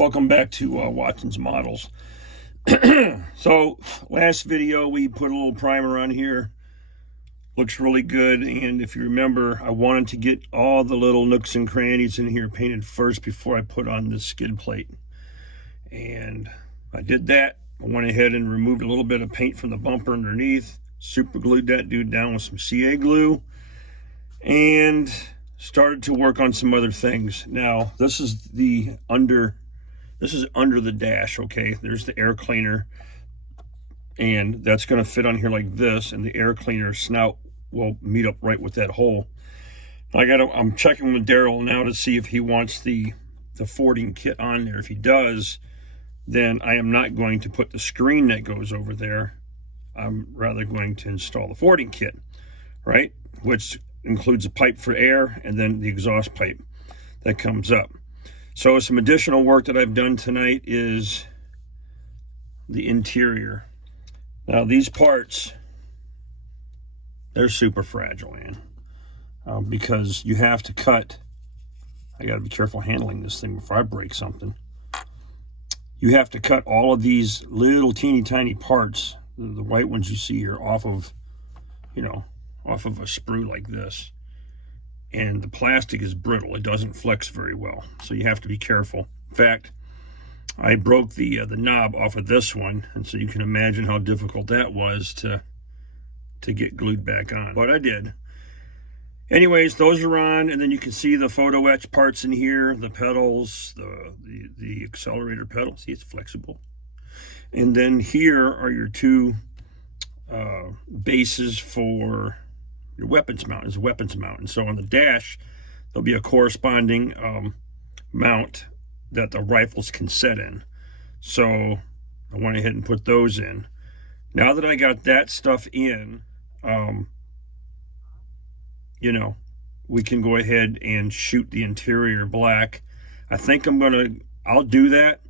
Welcome back to Watson's Models. So last video we put a little primer on here. Looks really good, and if you remember, I wanted to get all the little nooks and crannies in here painted first before I put on the skid plate. And I did that. I went ahead and removed a little bit of paint from the bumper underneath, super glued that dude down with some CA glue, and started to work on some other things. Now this is under the dash, okay? There's the air cleaner, and that's going to fit on here like this, and the air cleaner snout will meet up right with that hole. I'm checking with Daryl now to see if he wants the fording kit on there. If he does, then I am not going to put the screen that goes over there. I'm rather going to install the fording kit, right? Which includes a pipe for air and then the exhaust pipe that comes up. So some additional work that I've done tonight is the interior. Now these parts, they're super fragile, man, because you have to cut. I got to be careful handling this thing before I break something. You have to cut all of these little teeny tiny parts, the white ones you see here, off of a sprue like this. And the plastic is brittle. It doesn't flex very well, so you have to be careful. In fact, I broke the knob off of this one, and so you can imagine how difficult that was to get glued back on. But I did. Anyways, those are on, and then you can see the photo etch parts in here, the pedals, the accelerator pedal. See, it's flexible. And then here are your two bases for your weapons mount. Is a weapons mount, and so on the dash there'll be a corresponding mount that the rifles can set in. So I went ahead and put those in. Now that I got that stuff in, we can go ahead and shoot the interior black. I think I'll do that.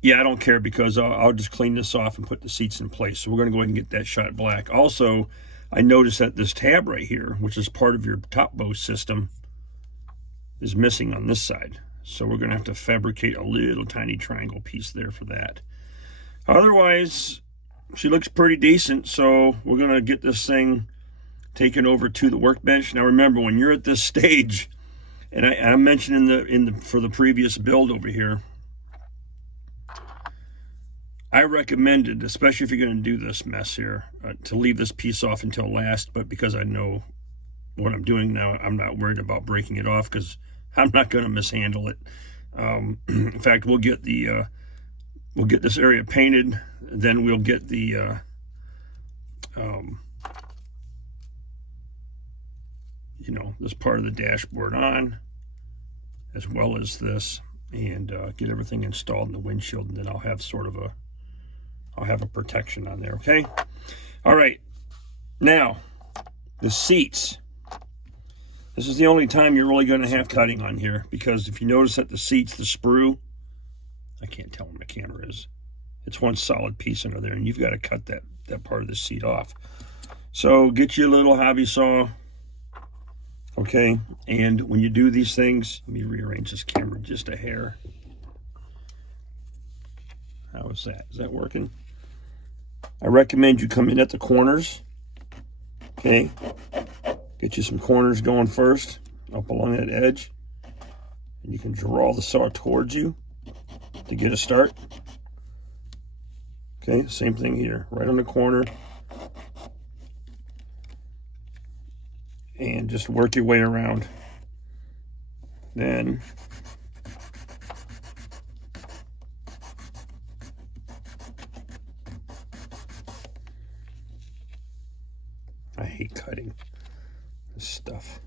Yeah, I don't care, because I'll just clean this off and put the seats in place. So we're going to go ahead and get that shot black. Also, I noticed that this tab right here, which is part of your top bow system, is missing on this side. So we're going to have to fabricate a little tiny triangle piece there for that. Otherwise, she looks pretty decent. So we're going to get this thing taken over to the workbench. Now remember, when you're at this stage, and I mentioned for the previous build over here, I recommended, especially if you're going to do this mess here, to leave this piece off until last. But because I know what I'm doing now, I'm not worried about breaking it off, because I'm not going to mishandle it. In fact, we'll get this area painted, then we'll get the this part of the dashboard on, as well as this, and get everything installed in the windshield, and then I'll have a protection on there, okay? All right, now, the seats. This is the only time you're really going to have cutting on here, because if you notice that the seats, the sprue, I can't tell where my camera is. It's one solid piece under there, and you've got to cut that part of the seat off. So get you a little hobby saw, okay? And when you do these things, let me rearrange this camera just a hair. How is that? Is that working? I recommend you come in at the corners, okay? Get you some corners going first, up along that edge. And you can draw the saw towards you to get a start. Okay, same thing here, right on the corner. And just work your way around. Then I hate cutting this stuff.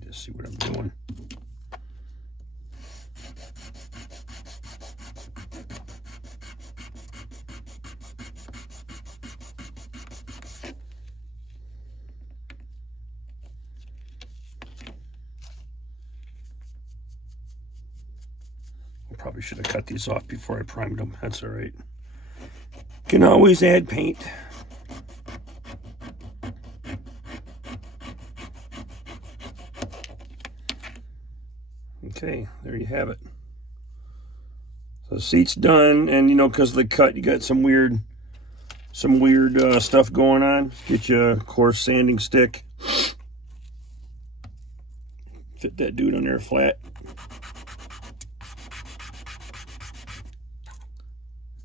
Just see what I'm doing. Probably should have cut these off before I primed them. That's all right. Can always add paint. Okay, there you have it. So the seat's done, and you know, because of the cut, you got some weird stuff going on. Get you a coarse sanding stick. Fit that dude on there flat.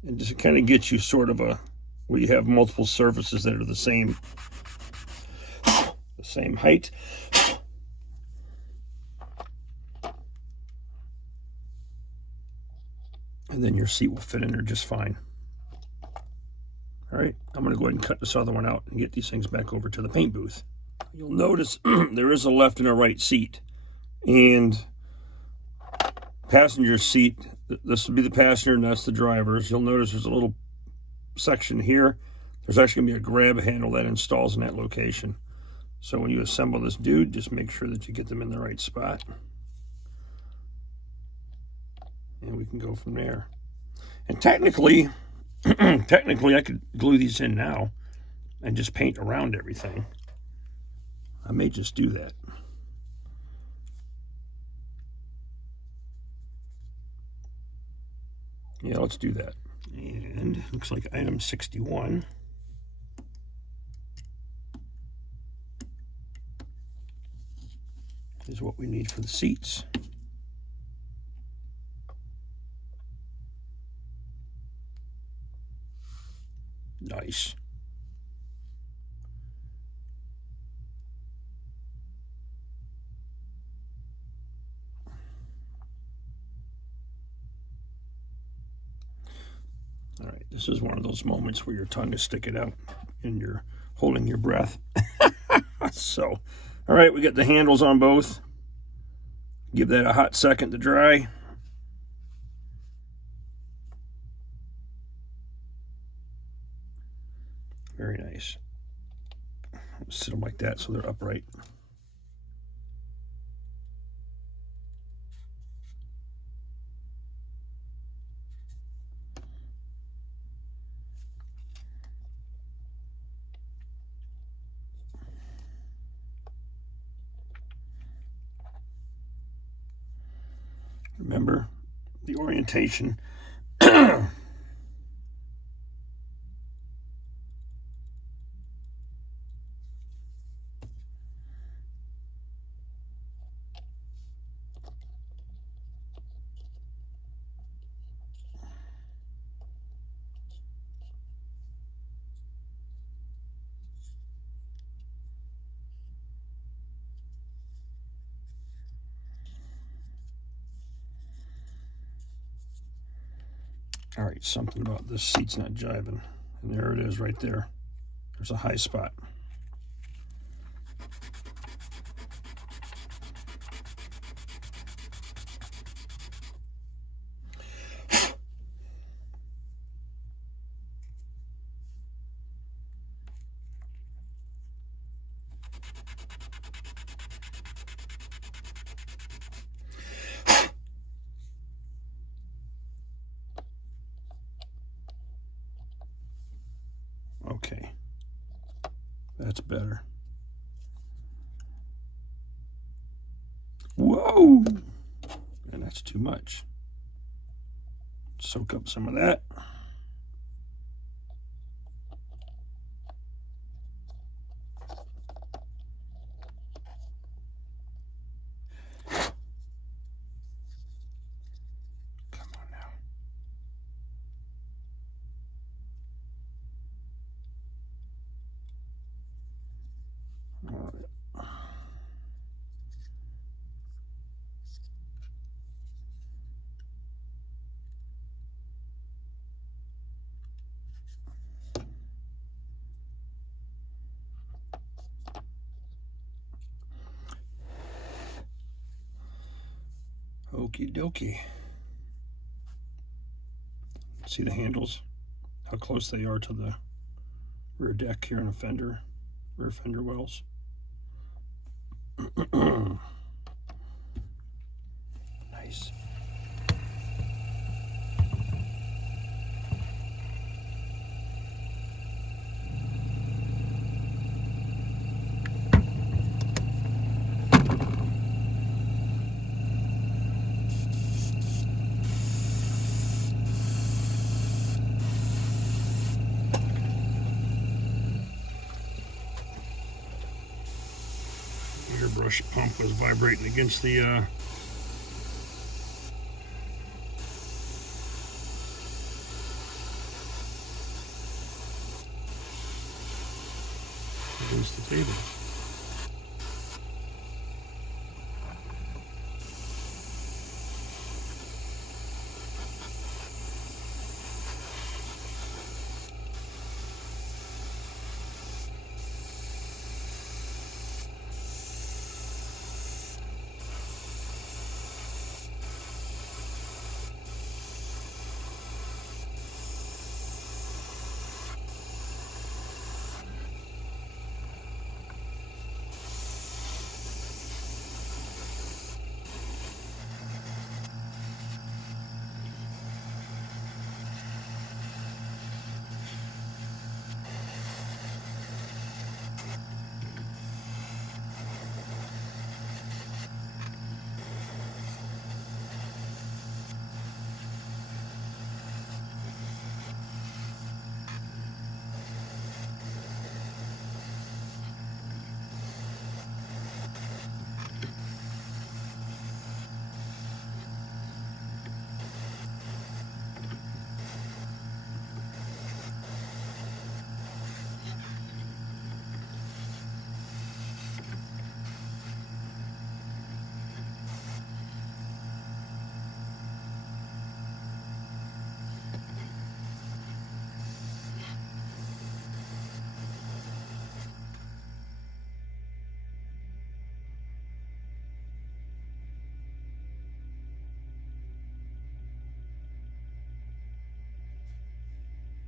And just kind of get you sort of where you have multiple surfaces that are the same height. And then your seat will fit in there just fine. All right, I'm going to go ahead and cut this other one out and get these things back over to the paint booth. You'll notice there is a left and a right seat. And passenger seat, this will be the passenger and that's the driver's. You'll notice there's a little section here. There's actually going to be a grab handle that installs in that location. So when you assemble this dude, just make sure that you get them in the right spot. And we can go from there. And technically, I could glue these in now and just paint around everything. I may just do that. Yeah, let's do that. And looks like item 61. Is what we need for the seats. Nice. All right, this is one of those moments where your tongue is sticking out and you're holding your breath. So, all right, we got the handles on both. Give that a hot second to dry. Very nice. Sit them like that so they're upright. Remember the orientation. All right, something about this seat's not jiving. And there it is right there. There's a high spot. Okay, that's better. Whoa, and that's too much. Soak up some of that. Okie dokie. See the handles, how close they are to the rear deck here in the fender, rear fender wells. Nice. brush pump was vibrating against the table.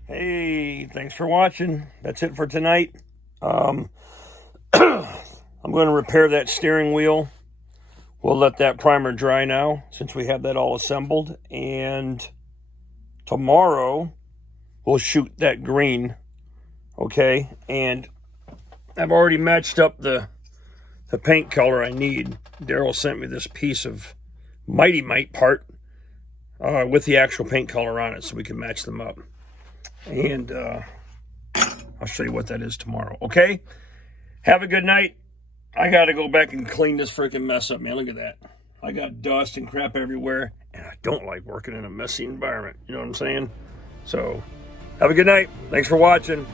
Hey, thanks for watching. That's it for tonight. I'm going to repair that steering wheel. We'll let that primer dry now since we have that all assembled. And tomorrow we'll shoot that green. Okay, and I've already matched up the paint color I need. Daryl sent me this piece of Mite part with the actual paint color on it so we can match them up. And I'll show you what that is tomorrow. Okay? Have a good night. I got to go back and clean this freaking mess up, man. Look at that. I got dust and crap everywhere, and I don't like working in a messy environment. You know what I'm saying? So, have a good night. Thanks for watching.